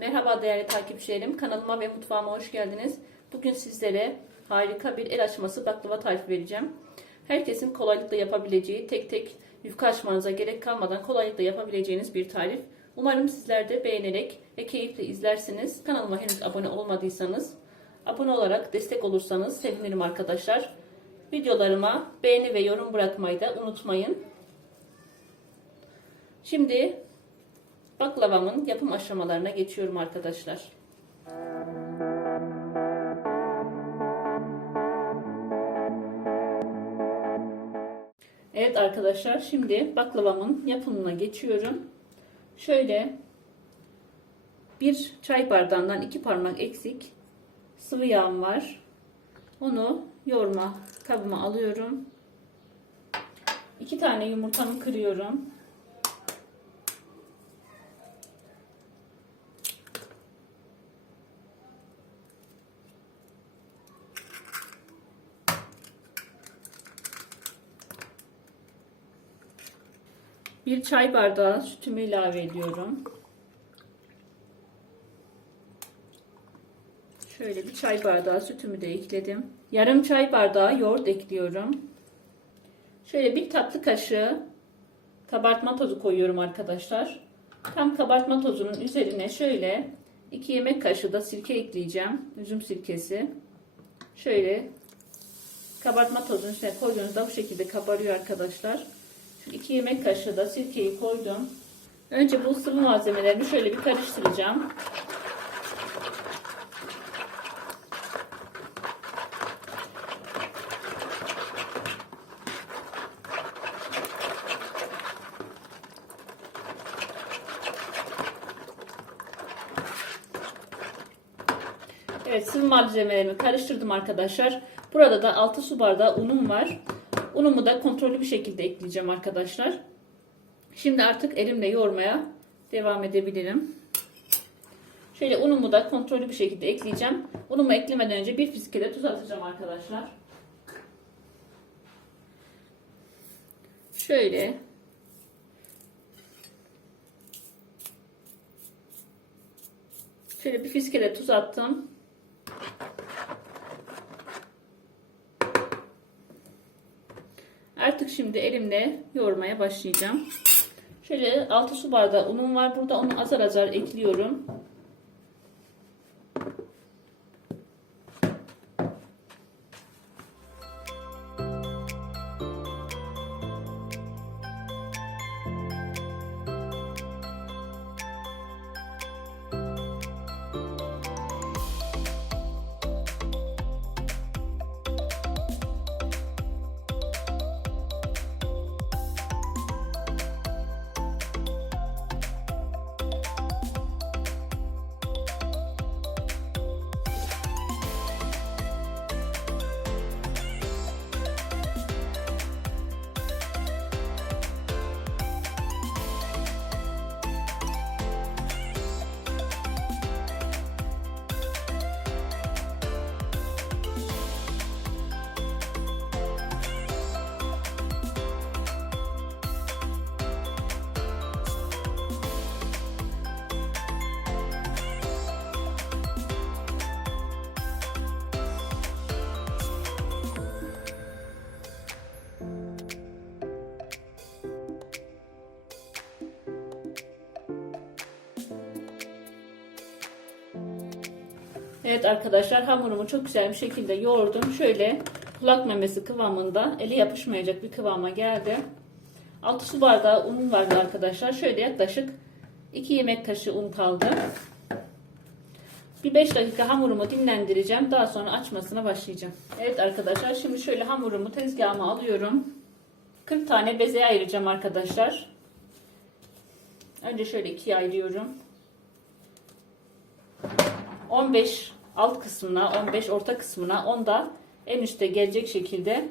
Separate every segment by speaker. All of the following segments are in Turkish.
Speaker 1: Merhaba değerli takipçilerim. Kanalıma ve mutfağıma hoş geldiniz. Bugün sizlere harika bir el açması baklava tarifi vereceğim. Herkesin kolaylıkla yapabileceği, tek tek yufka açmanıza gerek kalmadan kolaylıkla yapabileceğiniz bir tarif. Umarım sizler de beğenerek ve keyifle izlersiniz. Kanalıma henüz abone olmadıysanız, abone olarak destek olursanız sevinirim arkadaşlar. Videolarıma beğeni ve yorum bırakmayı da unutmayın. Şimdi baklavamın yapım aşamalarına geçiyorum arkadaşlar. Evet arkadaşlar şimdi baklavamın yapımına geçiyorum. Şöyle bir çay bardağından iki parmak eksik sıvı yağım var. Onu yoğurma kabıma alıyorum. İki tane yumurtamı kırıyorum. Bir çay bardağı sütümü ilave ediyorum. Şöyle bir çay bardağı sütümü de ekledim. Yarım çay bardağı yoğurt ekliyorum. Şöyle bir tatlı kaşığı kabartma tozu koyuyorum arkadaşlar. Tam kabartma tozunun üzerine şöyle 2 yemek kaşığı da sirke ekleyeceğim. Üzüm sirkesi. Şöyle kabartma tozunun üstüne koyduğunuzda bu şekilde kabarıyor arkadaşlar. 2 yemek kaşığı da sirkeyi koydum. Önce bu sıvı malzemelerini şöyle bir karıştıracağım. Evet sıvı malzemelerimi karıştırdım arkadaşlar. Burada da 6 su bardağı unum var. Unumu da kontrollü bir şekilde ekleyeceğim arkadaşlar. Şimdi artık elimle yoğurmaya devam edebilirim. Şöyle unumu da kontrollü bir şekilde ekleyeceğim. Unumu eklemeden önce bir fiskede tuz atacağım arkadaşlar. Şöyle Şöyle bir fiskede tuz attım. Artık şimdi elimle yoğurmaya başlayacağım. Şöyle 6 su bardağı unum var burada. Onu azar azar ekliyorum. Evet arkadaşlar hamurumu çok güzel bir şekilde yoğurdum. Şöyle kulak memesi kıvamında eli yapışmayacak bir kıvama geldi. 6 su bardağı unum vardı arkadaşlar. Şöyle yaklaşık 2 yemek kaşığı un kaldı. Bir 5 dakika hamurumu dinlendireceğim. Daha sonra açmasına başlayacağım. Evet arkadaşlar şimdi şöyle hamurumu tezgahıma alıyorum. 40 tane beze ayıracağım arkadaşlar. Önce şöyle ikiye ayırıyorum. 15 alt kısmına, 15 orta kısmına, 10 da en üstte gelecek şekilde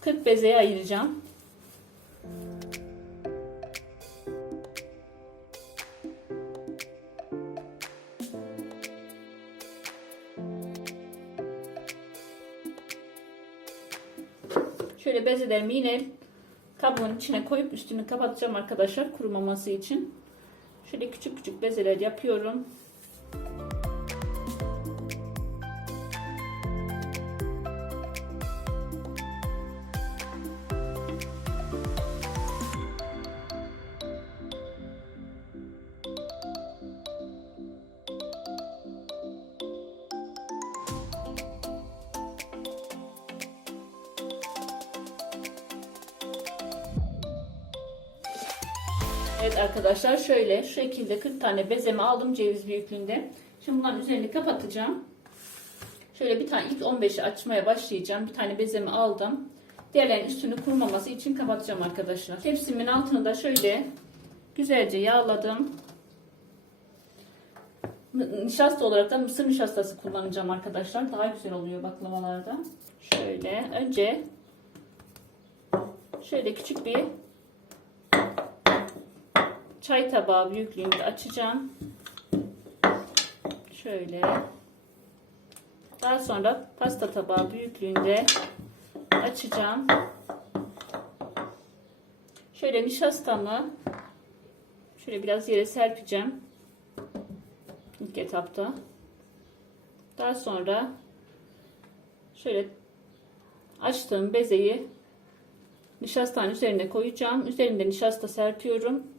Speaker 1: 40 bezeye ayıracağım. Şöyle bezelerimi yine kabımın içine koyup üstünü kapatacağım arkadaşlar kurumaması için. Şöyle küçük küçük bezeler yapıyorum. Evet arkadaşlar şöyle şu şekilde 40 tane bezemi aldım ceviz büyüklüğünde. Şimdi bunların üzerini kapatacağım. Şöyle bir tane ilk 15'i açmaya başlayacağım. Bir tane bezemi aldım. Diğerlerinin üstünü kurumaması için kapatacağım arkadaşlar. Tepsimin altını da şöyle güzelce yağladım. Nişasta olarak da mısır nişastası kullanacağım arkadaşlar. Daha güzel oluyor baklavalarda. Şöyle önce şöyle küçük bir çay tabağı büyüklüğünde açacağım. Şöyle. Daha sonra pasta tabağı büyüklüğünde açacağım. Şöyle nişastamı şöyle biraz yere serpeceğim. İlk etapta. Daha sonra şöyle açtığım bezeyi nişastanın üzerine koyacağım. Üzerinde nişasta serpiyorum.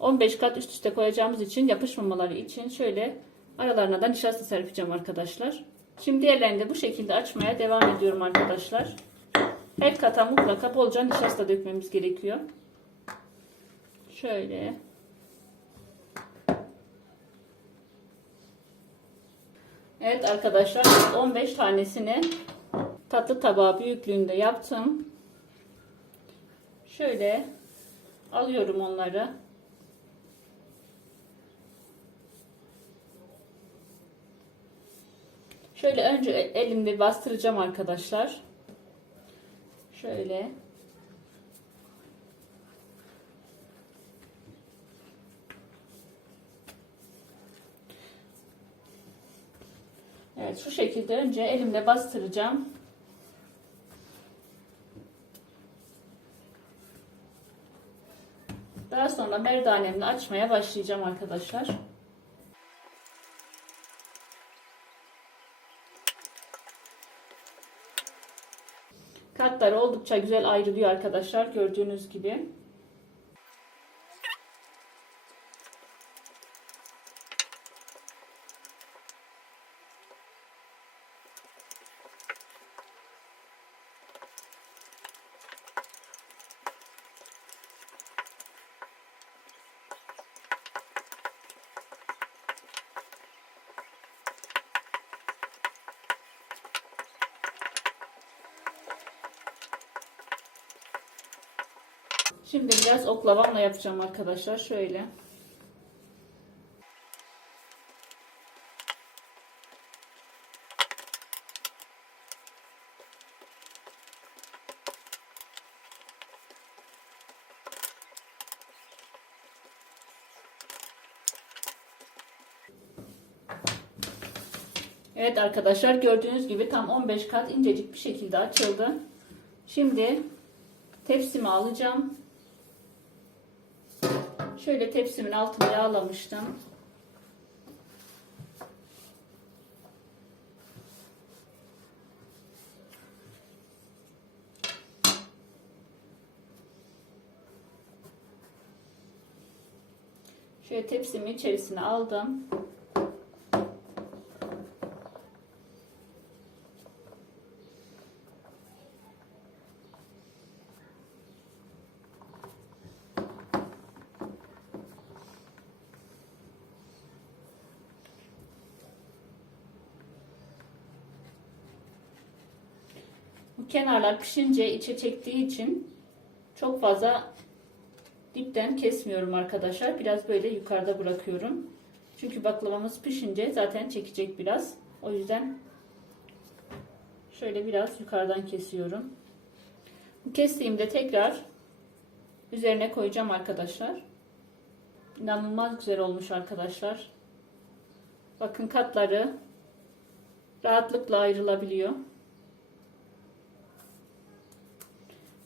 Speaker 1: 15 kat üst üste koyacağımız için yapışmamaları için şöyle aralarına da nişasta serpeceğim arkadaşlar. Şimdi diğerlerini de bu şekilde açmaya devam ediyorum arkadaşlar. Her kata mutlaka bolca nişasta dökmemiz gerekiyor. Şöyle. Evet arkadaşlar 15 tanesini tatlı tabağı büyüklüğünde yaptım. Şöyle alıyorum onları. Şöyle önce elimde bastıracağım arkadaşlar. Şöyle. Evet şu şekilde önce elimle bastıracağım. Daha sonra merdanemle açmaya başlayacağım arkadaşlar. Katları oldukça güzel ayrılıyor arkadaşlar gördüğünüz gibi. Şimdi biraz oklavamla yapacağım arkadaşlar. Şöyle. Evet arkadaşlar gördüğünüz gibi tam 15 kat incecik bir şekilde açıldı. Şimdi tepsimi alacağım. Şöyle tepsimin altını yağlamıştım. Şöyle tepsimi içerisine aldım. Kenarlar pişince içe çektiği için çok fazla dipten kesmiyorum arkadaşlar. Biraz böyle yukarıda bırakıyorum. Çünkü baklavamız pişince zaten çekecek biraz. O yüzden şöyle biraz yukarıdan kesiyorum. Kestiğimde tekrar üzerine koyacağım arkadaşlar. İnanılmaz güzel olmuş arkadaşlar. Bakın katları rahatlıkla ayrılabiliyor.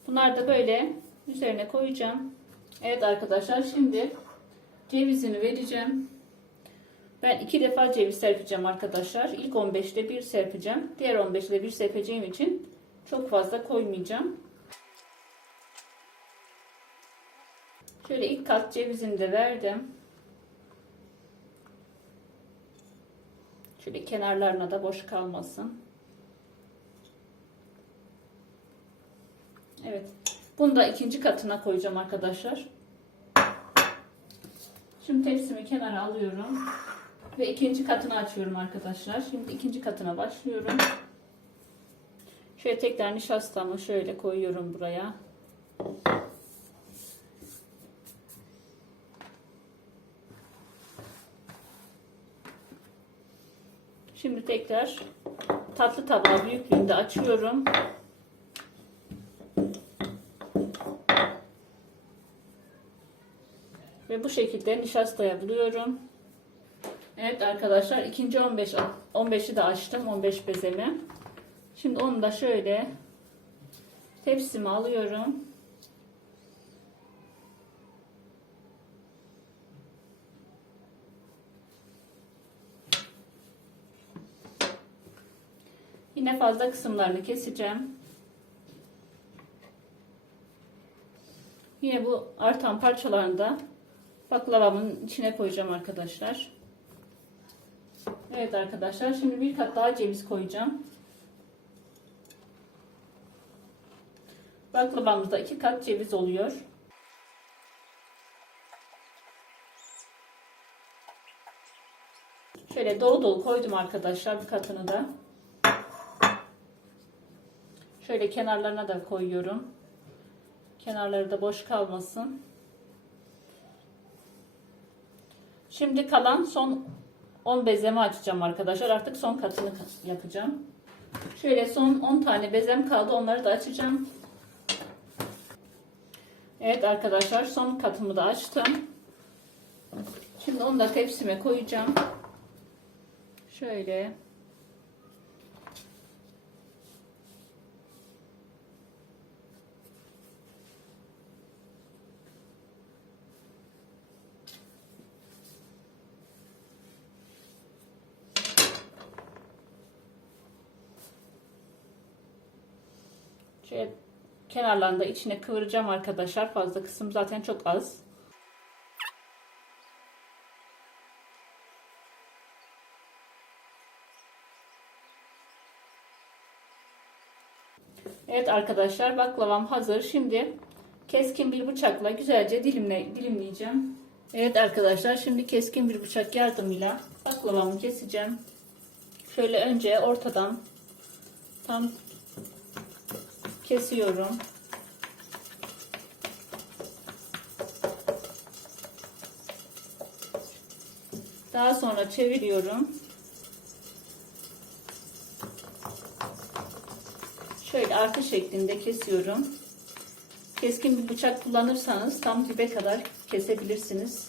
Speaker 1: Bunlar da böyle üzerine koyacağım. Evet arkadaşlar şimdi cevizini vereceğim. Ben iki defa ceviz serpeceğim arkadaşlar. İlk 15'te bir serpeceğim. Diğer 15'te bir serpeceğim için çok fazla koymayacağım. Şöyle ilk kat cevizini de verdim. Şöyle kenarlarına da boş kalmasın. Evet. Bunu da ikinci katına koyacağım arkadaşlar. Şimdi tepsimi kenara alıyorum. Ve ikinci katını açıyorum arkadaşlar. Şimdi ikinci katına başlıyorum. Şöyle tekrar nişastamı şöyle koyuyorum buraya. Şimdi tekrar tatlı tabağı büyüklüğünde açıyorum. Ve bu şekilde nişastaya buluyorum. Evet arkadaşlar ikinci 15 15'i de açtım 15 bezemi. Şimdi onu da şöyle tepsime alıyorum. Yine fazla kısımlarını keseceğim. Yine bu artan parçalarını da baklavamın içine koyacağım arkadaşlar. Evet arkadaşlar şimdi bir kat daha ceviz koyacağım. Baklavamızda iki kat ceviz oluyor. Şöyle dolu dolu koydum arkadaşlar bir katını da. Şöyle kenarlarına da koyuyorum. Kenarları da boş kalmasın. Şimdi kalan son 10 bezemi açacağım arkadaşlar. Artık son katını yapacağım. Şöyle son 10 tane bezem kaldı. Onları da açacağım. Evet arkadaşlar son katımı da açtım. Şimdi onu da tepsime koyacağım. Şöyle. Kenarlarını da içine kıvıracağım arkadaşlar. Fazla kısım zaten çok az. Evet arkadaşlar baklavam hazır. Şimdi keskin bir bıçakla güzelce dilimle dilimleyeceğim. Evet arkadaşlar şimdi keskin bir bıçak yardımıyla baklavamı keseceğim. Şöyle önce ortadan tam kesiyorum. Daha sonra çeviriyorum. Şöyle artı şeklinde kesiyorum. Keskin bir bıçak kullanırsanız tam dibe kadar kesebilirsiniz.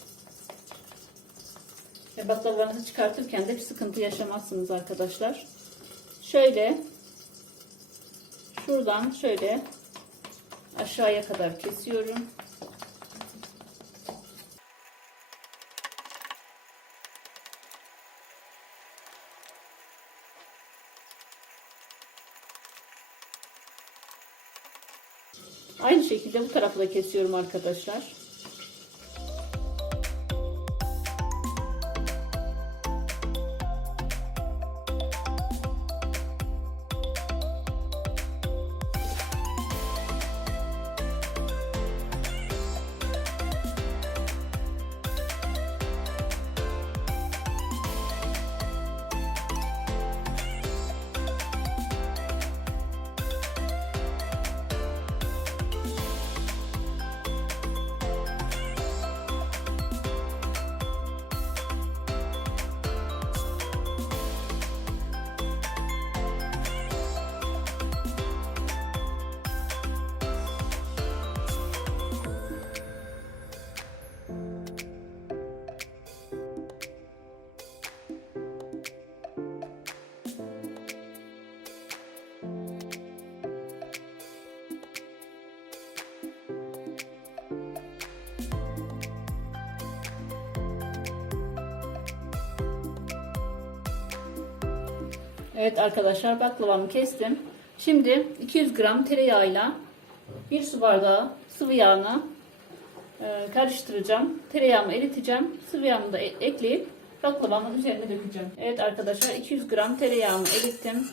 Speaker 1: Ve baklavanızı çıkartırken de bir sıkıntı yaşamazsınız arkadaşlar. Şöyle şuradan şöyle aşağıya kadar kesiyorum. Aynı şekilde bu tarafı da kesiyorum arkadaşlar. Evet arkadaşlar baklavamı kestim. Şimdi 200 gram tereyağıyla bir su bardağı sıvı yağını e, karıştıracağım. Tereyağımı eriteceğim. Sıvı yağımı da e- ekleyip baklavamın üzerine dökeceğim. Evet arkadaşlar 200 gram tereyağımı erittim.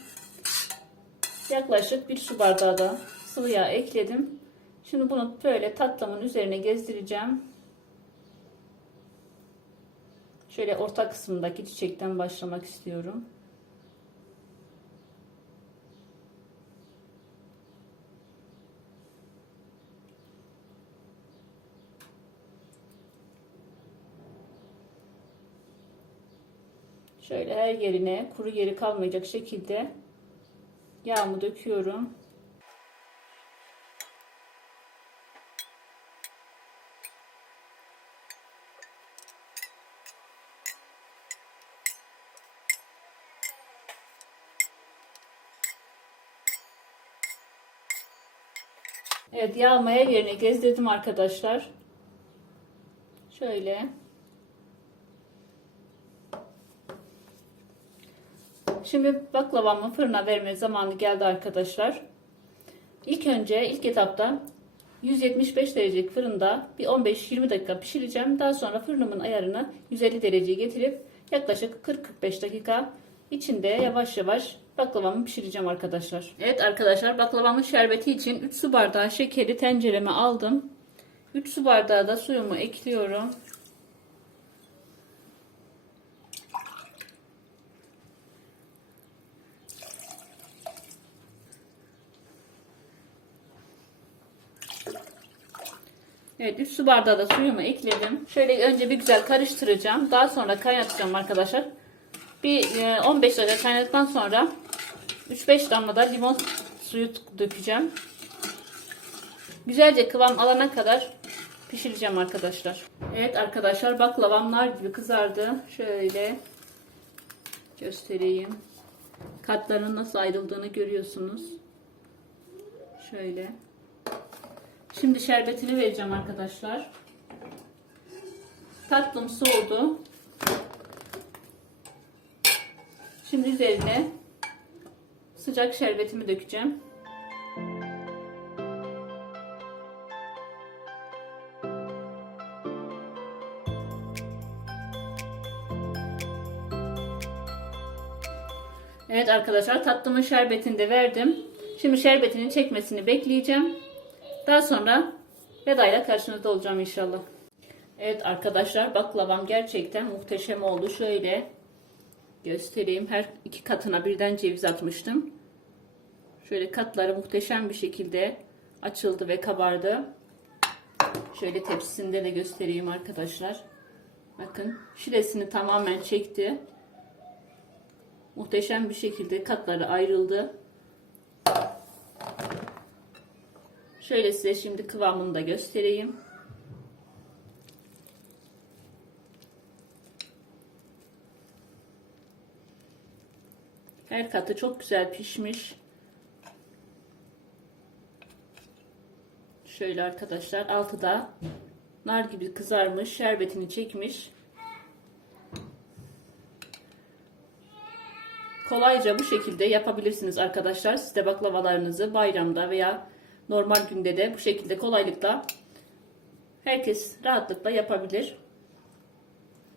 Speaker 1: Yaklaşık bir su bardağı da sıvı yağ ekledim. Şimdi bunu böyle tatlımın üzerine gezdireceğim. Şöyle orta kısmındaki çiçekten başlamak istiyorum. Şöyle her yerine kuru yeri kalmayacak şekilde yağımı döküyorum. Evet yağmaya yerine gezdirdim arkadaşlar. Şöyle. Şimdi baklavamı fırına verme zamanı geldi arkadaşlar. İlk önce ilk etapta 175 derecelik fırında bir 15-20 dakika pişireceğim. Daha sonra fırınımın ayarını 150 dereceye getirip yaklaşık 40-45 dakika içinde yavaş yavaş baklavamı pişireceğim arkadaşlar. Evet arkadaşlar baklavamın şerbeti için 3 su bardağı şekeri tencereme aldım. 3 su bardağı da suyumu ekliyorum. Evet 3 su bardağı da suyumu ekledim. Şöyle önce bir güzel karıştıracağım. Daha sonra kaynatacağım arkadaşlar. Bir e, 15 dakika kaynadıktan sonra 3-5 damla da limon suyu dökeceğim. Güzelce kıvam alana kadar pişireceğim arkadaşlar. Evet arkadaşlar baklavam nar gibi kızardı. Şöyle göstereyim. Katlarının nasıl ayrıldığını görüyorsunuz. Şöyle. Şimdi şerbetini vereceğim arkadaşlar. Tatlım soğudu. Şimdi üzerine sıcak şerbetimi dökeceğim. Evet arkadaşlar tatlımın şerbetini de verdim. Şimdi şerbetinin çekmesini bekleyeceğim. Daha sonra vedayla karşınızda olacağım inşallah. Evet arkadaşlar baklavam gerçekten muhteşem oldu. Şöyle göstereyim. Her iki katına birden ceviz atmıştım. Şöyle katları muhteşem bir şekilde açıldı ve kabardı. Şöyle tepsisinde de göstereyim arkadaşlar. Bakın şilesini tamamen çekti. Muhteşem bir şekilde katları ayrıldı. Şöyle size şimdi kıvamını da göstereyim. Her katı çok güzel pişmiş. Şöyle arkadaşlar altı da nar gibi kızarmış, şerbetini çekmiş. Kolayca bu şekilde yapabilirsiniz arkadaşlar. Siz de baklavalarınızı bayramda veya normal günde de bu şekilde kolaylıkla herkes rahatlıkla yapabilir.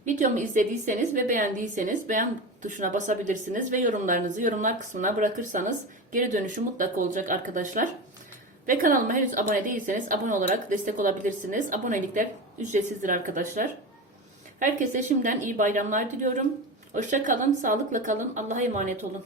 Speaker 1: Videomu izlediyseniz ve beğendiyseniz beğen tuşuna basabilirsiniz ve yorumlarınızı yorumlar kısmına bırakırsanız geri dönüşü mutlaka olacak arkadaşlar. Ve kanalıma henüz abone değilseniz abone olarak destek olabilirsiniz. Abonelikler ücretsizdir arkadaşlar. Herkese şimdiden iyi bayramlar diliyorum. Hoşça kalın, sağlıkla kalın. Allah'a emanet olun.